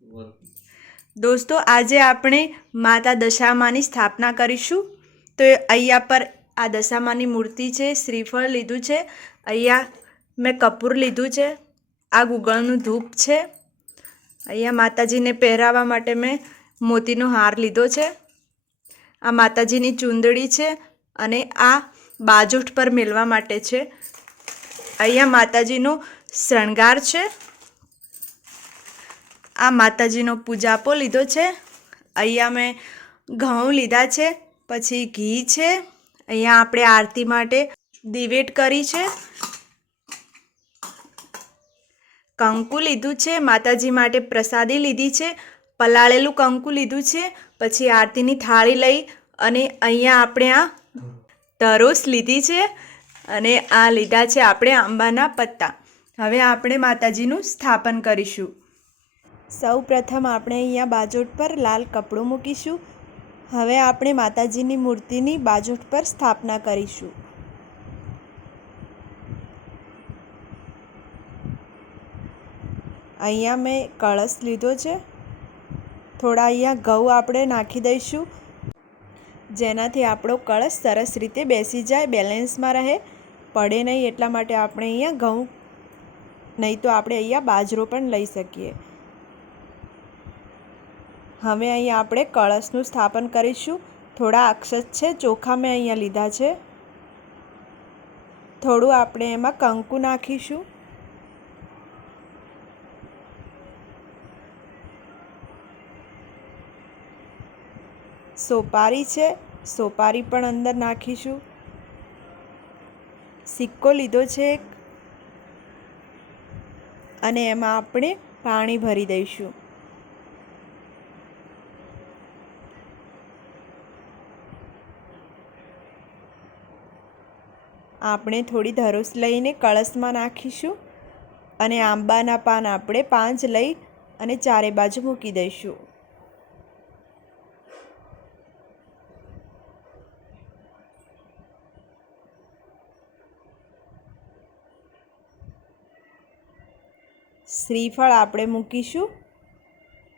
दोस्तों आज આપણે માતા દશામાની સ્થાપના કરીશું। તો અહીંયા પર આ દશામાની મૂર્તિ છે, શ્રીફળ લીધું છે, અહીંયા મેં કપૂર લીધું છે, આ ગુગળનું ધૂપ છે, અહીંયા માતાજીને પહેરાવવા માટે મેં મોતીનો હાર લીધો છે, આ માતાજીની ચૂંદડી છે અને આ બાજોઠ પર મેલવા માટે છે। અહીંયા માતાજીનો શણગાર છે, आ माताजीनो पूजापो लीधो छे। अहींया मैं घऊं लीधा छे, पछी घी छे, अहींया आपणे आरती माटे दिवेट करी छे, कंकु लीधुं छे, माताजी माटे प्रसादी लीधी छे, पलाळेलुं कंकु लीधुं छे, पछी आरतीनी थाळी लई अने अहींया आपणे आ तरोस लीधी छे अने आ लीधा छे आपणे आंबाना पत्ता। हवे आपणे माताजीनुं स्थापन करीशुं। सौ प्रथम આપણે અહીંયા બાજોઠ પર લાલ કપડું મૂકીશું। હવે આપણે માતાજીની મૂર્તિની બાજોઠ પર સ્થાપના કરીશું। અહીંયા મેં કળશ લીધો છે, થોડા અહીંયા ઘઉં આપણે નાખી દઈશું જેનાથી આપણો કળશ સરસ રીતે બેસી જાય, બેલેન્સમાં રહે, પડે નહીં એટલા માટે આપણે અહીંયા ઘઉં, નહીં તો આપણે અહીંયા બાજરો પણ લઈ શકીએ। હવે અહીંયા આપણે કળશનું સ્થાપન કરીશું। થોડા અક્ષત છે, ચોખા મેં અહીંયા લીધા છે, થોડું આપણે એમાં કંકુ નાખીશું। સોપારી છે, સોપારી પણ અંદર નાખીશું। સિક્કો લીધો છે અને એમાં આપણે પાણી ભરી દઈશું। આપણે થોડી ધરોસ લઈને કળશમાં નાખીશું અને આંબાના પાન આપણે 5 લઈ અને ચારે બાજુ મૂકી દઈશું। શ્રીફળ આપણે મૂકીશું।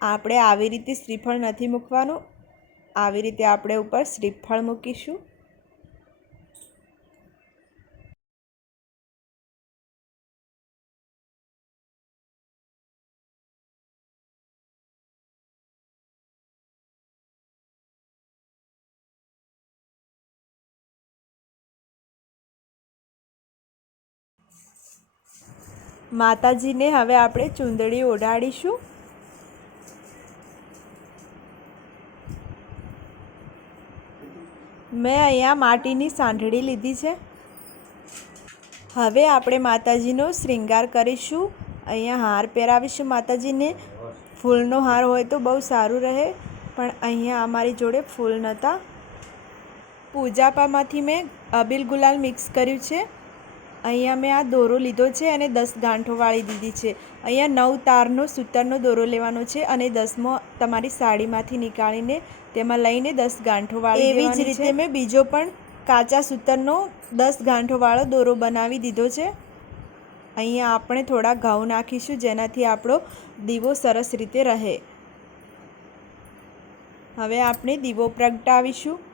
આપણે આવી રીતે શ્રીફળ નથી મૂકવાનું, આવી રીતે આપણે ઉપર શ્રીફળ મૂકીશું। માતાજીને હવે આપણે ચૂંદડી ઓઢાડીશું। મેં અહીંયા માટીની સાંઢળી લીધી છે। હવે આપણે માતાજીનો શ્રૃંગાર કરીશું। અહીંયા હાર પહેરાવીશું માતાજીને। ફૂલનો હાર હોય તો બહુ સારું રહે, પણ અહીંયા અમારી જોડે ફૂલ નહોતા। પૂજાપામાંથી મેં અબીલ ગુલાલ મિક્સ કર્યું છે। અહીંયા મેં આ દોરો લીધો છે અને 10 ગાંઠો વાળી દીધી છે। અહીંયા 9 તારનો સૂતરનો દોરો લેવાનો છે અને 10મો તમારી સાડીમાંથી નીકાળીને તેમાં લઈને 10 ગાંઠો વાળી દેવાની છે। એવી જ રીતે મેં બીજો પણ કાચા સૂતરનો 10 ગાંઠો વાળો દોરો બનાવી દીધો છે। અહીંયા આપણે થોડા ઘઉં નાખીશું જેનાથી આપણો દીવો સરસ રીતે રહે। હવે આપણે દીવો પ્રગટાવીશું।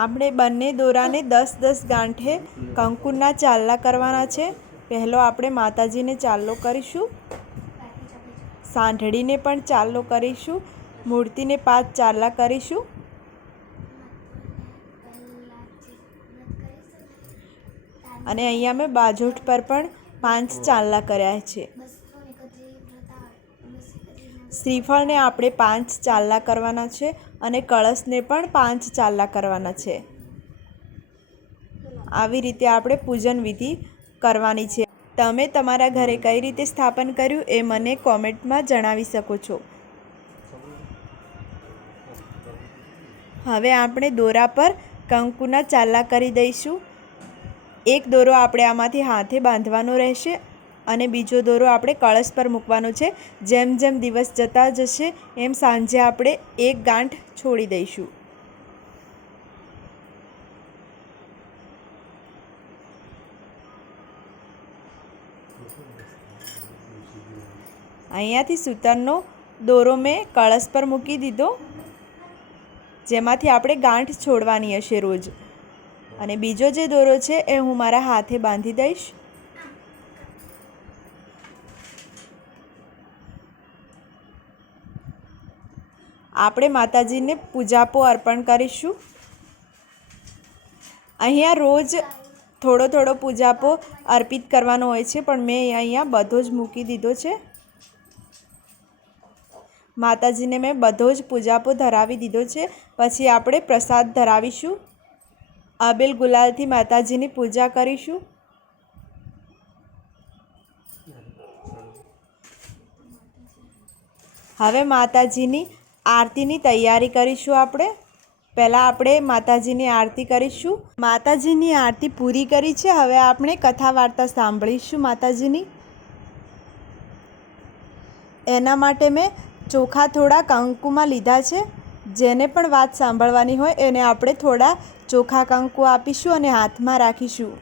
આપણે બંને દોરાને 10-10 ગાંઠે કંકુના ચાલ્લા કરવાના છે। પહેલો આપણે માતાજીને ચાલ્લો કરીશું, સાંઢળીને પણ ચાલ્લો કરીશું, મૂર્તિને 5 ચાલ્લા કરીશું। અને અહીંયા મેં બાજોઠ પર પણ 5 ચાલ્લા કર્યા છે। શ્રીફળને આપણે 5 ચાલ્લા કરવાના છે અને કળશને પણ 5 ચાલ્લા કરવાના છે। આવી રીતે આપણે પૂજન વિધિ કરવાની છે। તમે તમારા ઘરે કઈ રીતે સ્થાપન કર્યું એ મને કોમેન્ટમાં જણાવી શકો છો। હવે આપણે દોરા પર કંકુના ચાલ્લા કરી દઈશું। એક દોરો આપણે આમાંથી હાથે બાંધવાનો રહેશે અને બીજો દોરો આપણે કળશ પર મૂકવાનો છે. જેમ જેમ દિવસ જતા જશે એમ સાંજે આપણે એક ગાંઠ છોડી દઈશું. અહીંયાથી સૂતરનો દોરો મેં કળશ પર મૂકી દીધો, જેમાંથી આપણે ગાંઠ છોડવાની હશે રોજ. અને બીજો જે દોરો છે એ હું મારા હાથે બાંધી દઈશ. આપણે માતાજીને પૂજાપો અર્પણ કરીશું. અહીંયા રોજ થોડો થોડો પૂજાપો અર્પિત કરવાનો હોય છે, પણ મેં અહીંયા બધો જ મૂકી દીધો છે. માતાજીને મેં બધો જ પૂજાપો ધરાવી દીધો છે. પછી આપણે પ્રસાદ ધરાવીશું. અબીલ ગુલાલથી માતાજીની પૂજા કરીશું. હવે માતાજીની આરતીની તૈયારી કરીશું. પહેલાં આપણે માતાજીની આરતી કરીશું. માતાજીની આરતી પૂરી કરી છે. હવે આપણે કથા વાર્તા સાંભળીશું માતાજીની. એના માટે મેં ચોખા થોડા કંકુમાં લીધા છે. જેને પણ વાત સાંભળવાની હોય એને આપણે થોડા ચોખા કંકુ આપીશું અને હાથમાં રાખીશું.